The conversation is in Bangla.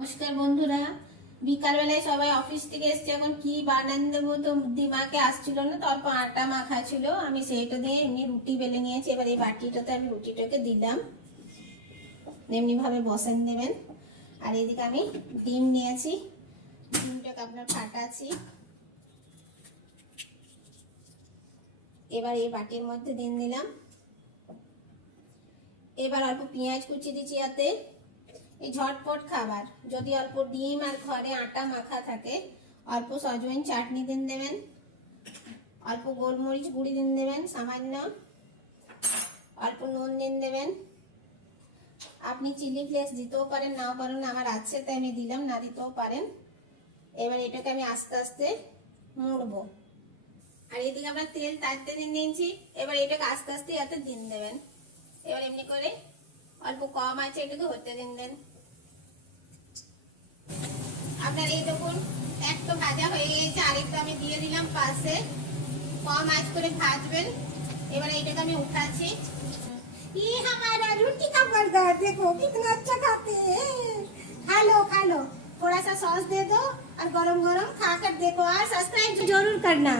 নমস্কার বন্ধুরা, বিকালবেলায় সবাই অফিস থেকে এসছে। এখন কি বানান দেবো তো দিমাকে আসছিল না, তারপর আটা মাখা ছিল, আমি সেইটা দিয়ে এমনি রুটি বেলে নিয়েছি। এবার এই বাটিটাতে আমি রুটিটাকে দিলাম, এমনি ভাবে বসান দেবেন। আর এদিকে আমি ডিম নিয়েছি, ডিমটাকে আপনার ফাটাচ্ছি। এবার এই বাটির মধ্যে দিয়ে দিলাম। এবার অল্প পেঁয়াজ কুচি দিচ্ছি। এতে এই ঝটপট খাবার, যদি অল্প ডিম আর ঘরে আটা মাখা থাকে, অল্প সজওয়াইন চাটনি দিন দেবেন, অল্প গোলমরিচ গুঁড়ি দিন দেবেন, সামান্য অল্প নুন দিন দেবেন। আপনি চিলি ফ্লেক্স দিতেও পারেন, নাও পারেন, আমার আছে তাই আমি দিলাম, না দিতেও পারেন। এবার এটাকে আমি আস্তে আস্তে মুড়বো। আর এদিকে আমরা তেল তাড়তে দিন দিয়েছি। এবার এটাকে আস্তে আস্তে এতে দিন দেবেন। এবার এমনি করে অল্প কম আছে এটাকে হতে দিন দেন। আপনার এই দেখুন একটা ভাজা হয়ে গেছে, আরেকটা আমি দিয়ে দিলাম পাশে, কম আঁচ করে ভাজবেন। এবার এটাকে আমি উঠাচ্ছি। ये हमारा रोटी का बर्गर देखो कितना अच्छा खाते हैं। हेलो हेलो, थोड़ा सा सॉस दे दो और गरम गरम खा कर देखो, और सब्सक्राइब जरूर करना।